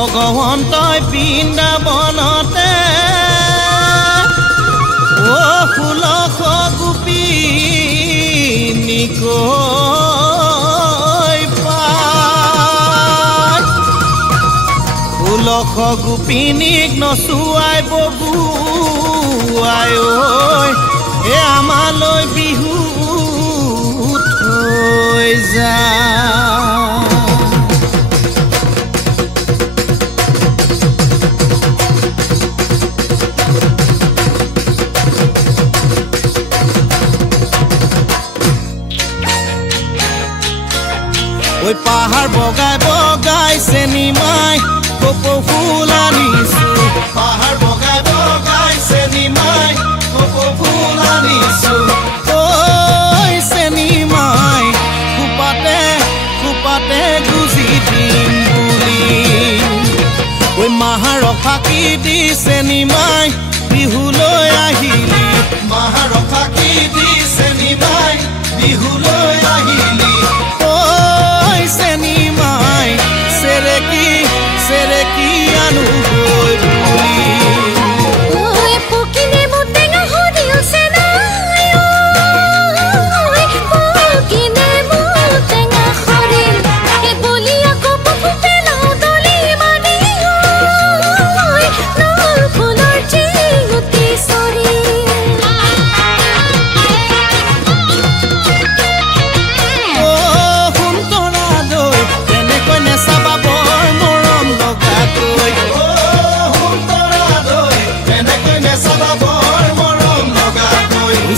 ভগৱন্তই বৃন্দাবনতে ও 1600 গোপিনীকৈ পায় 1600 গোপিনীক নচুৱাই বগুৱাই ঐ এ আমালৈ বিহু থৈ যায় ওই পাহাড় বগাই বগাই চেনিমাই কপৌ ফুল আনিছো পাহাড় বগাই বগাই চেনিমাই কপৌ ফুল আনিছো ওই চেনিমাই খুপাতে খুপাতে গুজি দিম বুলি ওই মাহাৰ ফাঁকি দি চেনিমাই বিহুলৈ আহিলি মাহাৰ ফাঁকি দি চেনিমাই বিহুলৈ আহিলি চেনিমাই সেরেকি আনু গৈ বুলি ওই পকিনে মুতেঙা হদিল সেনাই ওই পকিনে মুতেঙা হদিল এ বলি আকো পুপুতে নাও দলি মানি ওই নল ফুলৰ চিঙুতি সৰি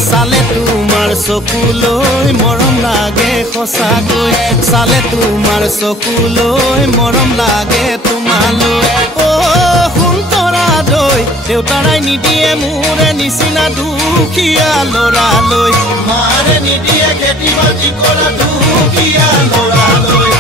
চালে তোমাৰ চকুলৈ মৰম লাগে সঁচাকৈ চালে তোমাৰ চকুলৈ মৰম লাগে তোমালৈ ও সুন্তৰা দৈ দেউতাৰাই নিদিয়ে মোৰে নিচিনা দুখীয়া ল'ৰালৈ মাৰে নিদিয়ে খেতি বাতি কৰা দুখীয়া ল'ৰালৈ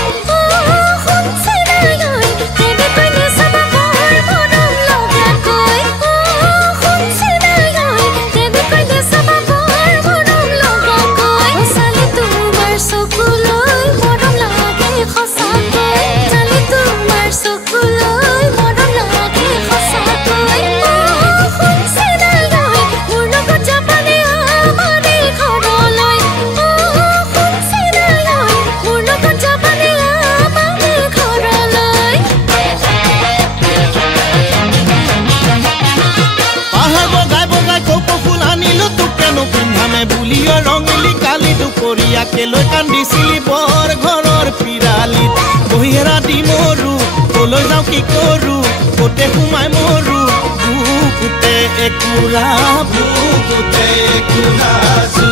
বুলিও ৰঙিলি কালি দুপৰীয়াকে লৈ কান্দিছিলি বৰ ঘৰৰ পিৰালিত বহিৰা দি মৰু কলৈ যাওঁ কি কৰো কতে সোমাই মৰু বুকুতে একুৰা বুকুতে একুৰা জু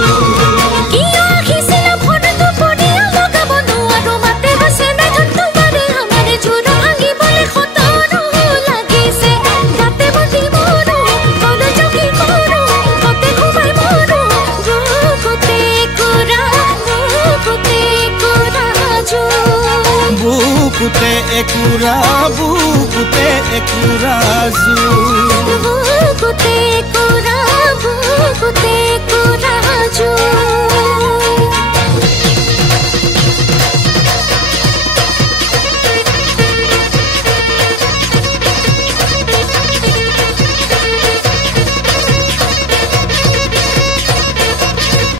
বুকুতে একুৰা জু